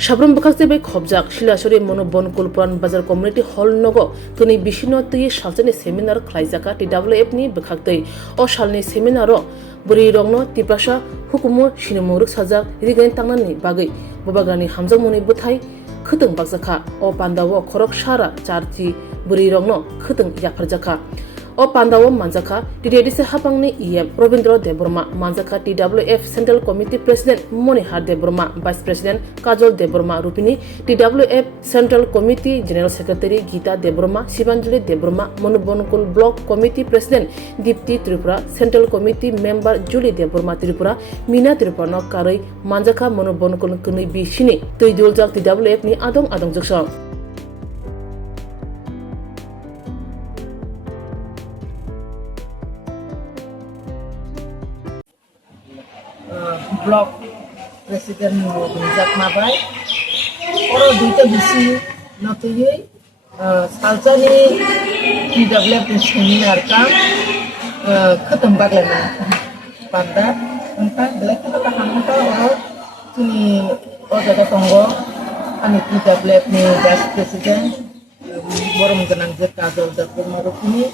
Sabram bakakte bai khobjak Silasori mono Bonkul Puran Bazar Community Hall nogo tuni bisino tui salsani seminar khlaijaka TWF ni bakakte o salni seminaro buri rongno tiprasa hukumu sinumuruk sajak rigani tangnani bagai babagani hamjamuni buthai khuteng bakjaka o pandawo khorok sara charti buri rongno khuteng yafarjaka o pandawo manjaka TDDC hapangni EM Robindra Deborma manjaka TWF Central Committee President Monihar Deborma Vice President Kajol Deborma Rupini TWF Central Committee General Secretary Gita Deborma Sibanjuli Deborma Monobonkul Block Committee President Dipti Tripura Central Committee Member Julie Deborma Tripura Mina Tripura no karoi manjaka Monobonkul kunui bisini tuiduljak TWF ni adong jokso Blok Presiden Benjak Mabai oro duita bisi natui salsani TWF seminar kam ketembak lagi pada entah belak kita hamka oro tuni jaga tonggo ani TWF ni Vice President borong genang jet Kajol Deborma Rupini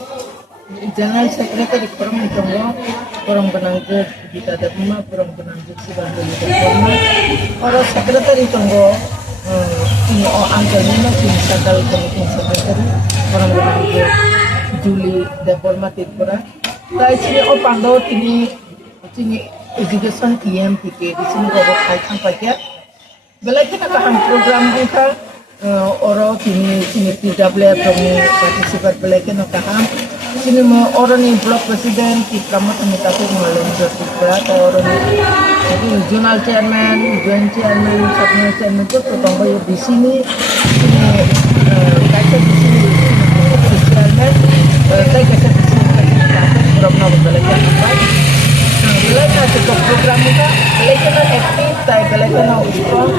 General Secretary Borong Tonggo Borong Benangjet Gita Deborma Borong Benangjet Sibanjuli Deborma Oro Secretary Tonggo ini Angelina Tim Central Committee Secretary Borong Benangjet Julie Deborma Tripura tai sini pando tini education TMPK di sini gogo kai sampaikan belai kita kaham program kita oro tini TWF kami participate belai kita kaham sini mo orang ni blok presiden kita mau tempat mengalami juga orang ni regional chairman, joint chairman, subnational chairman tu tonggo yo di sini kaisa di sini chairman, saya kaisa di sini program belajar baik. Belajar itu program kita belajar aktif, saya belajar strong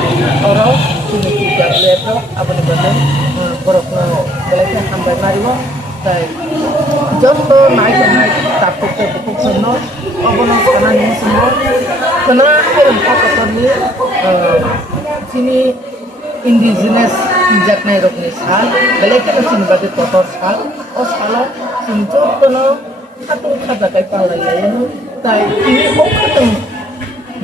orang sini kita belajar apa ni betul program belajar sampai mariwo. Josto naik tapuk semua, abono karena ini semua, karena film foto ni sini indigenous sejak naik rokni sal, balik ke sini bagi kotor sal, salah sini josto satu kata kayak palai ya, tapi ini ketemu,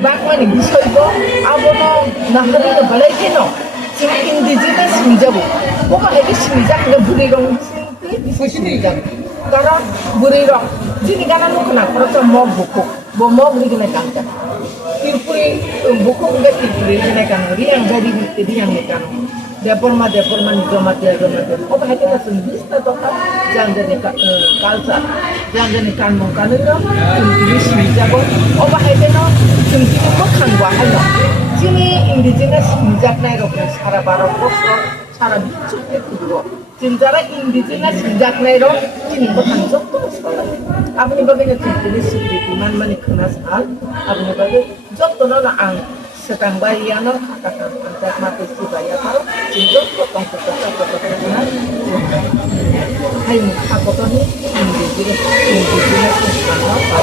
bahkan ini bisa itu, abono nahari itu balik keno, sini indigenous sejak, pokok lagi sejak lebih rong karena burirok sini karena lu kena perasa mau buku mau beli kena kantor tirpuri buku enggak tirpuri kena kantor yang jadi yang ikan Deborma mati oh bahaya kita sendiri atau jangan jadi kalsa jangan jadi kanmong kanan sendiri sini jago oh bahaya kita sendiri makan bahaya sini indigenous sejak naik roknya cara barok cara bicu itu dulu Cincara indigenous sejak nairo ini bukan jatuh sekolah. Apa ni bagai jenis seperti mana kenas hal. Apa ni bagai jatuh nona ang setang bayano katakan antar mati si bayar kalau cinta potong potong hai aku tu ni indigenous sekolah apa.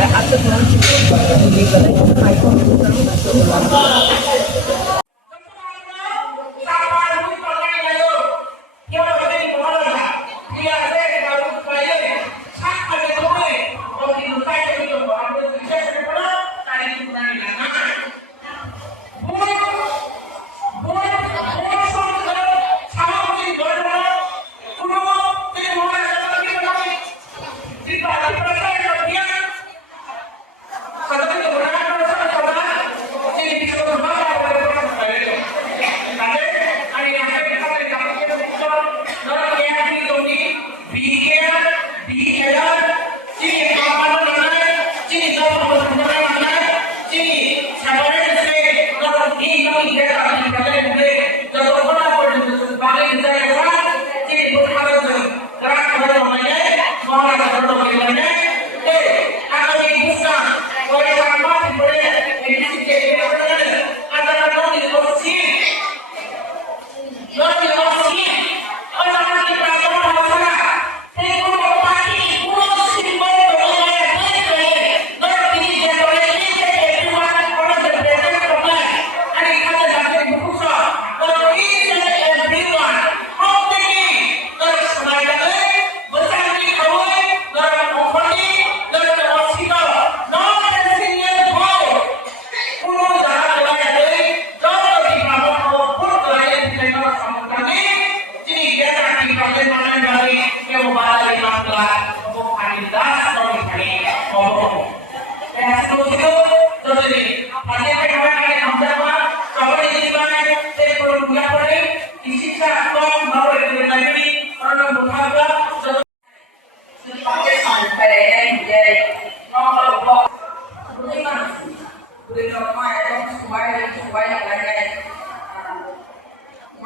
Jadi asal nanti ini bagai hai pun Kalau kita berangkat, kita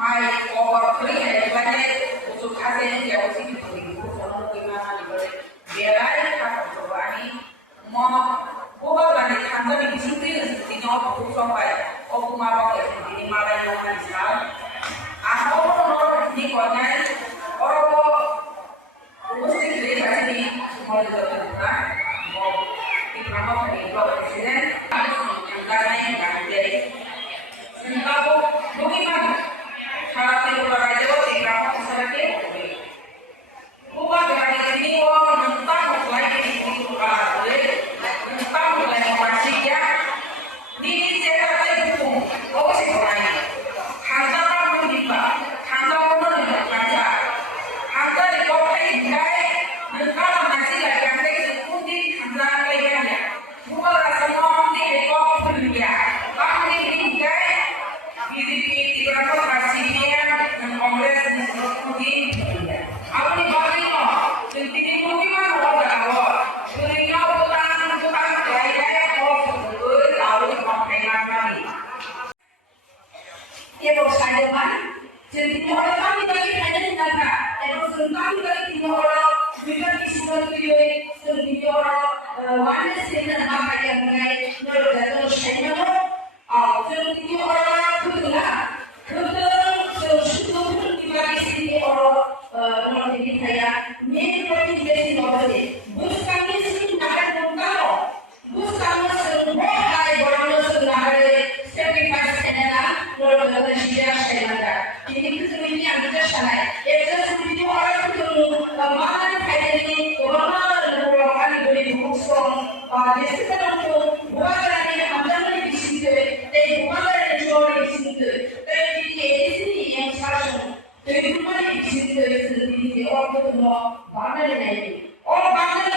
mai over kering ya banyak untuk hasilnya jauh sih gitu soalnya gimana gitu biarai kan coba ini mau bukan kan kantor di situ di nyok sampai aku mau ya ini malah yang kan sekarang aku orang di kota orang mesti dari sini mau dilakukan mau dipromo dari Bapak Presiden yang karena yang dari tahu bagaimana cara terbuka itu dipromo masyarakat bukan dari sini orang tentang lagi di sini tentang mulai operasinya di Jakarta itu oh sih orangnya harga pun diba harga pun dibaca harga di kota ini kalau masih lagi ada sepundi harga lainnya bukan rasa mau di kota dunia tapi ini di berapa operasinya dan kongres di sepundi apa nih bagi lo jadi mungkin orang awal dunia bukan gaya oh betul harus memakai kami ya kalau saya kan jadi orang kami bagi hanya tindakan kalau kami bagi orang bukan istilah video orang wanita sedang apa yang mengenai menurut data saya jadi video orang kedua sudah dibagi sini orang menurut saya ini berarti jadi apa sih bus kami sini nak tahu bus kami semua hari orang semua hari setiap sana menurut data saya ini ini yang kita sana itu video orang kedua mana kayak ini orang boleh bukan di situ bukan lagi ambil di situ tapi bukan lagi jual di situ tapi di sini yang sahaja tapi bukan di situ itu orang itu mana lagi orang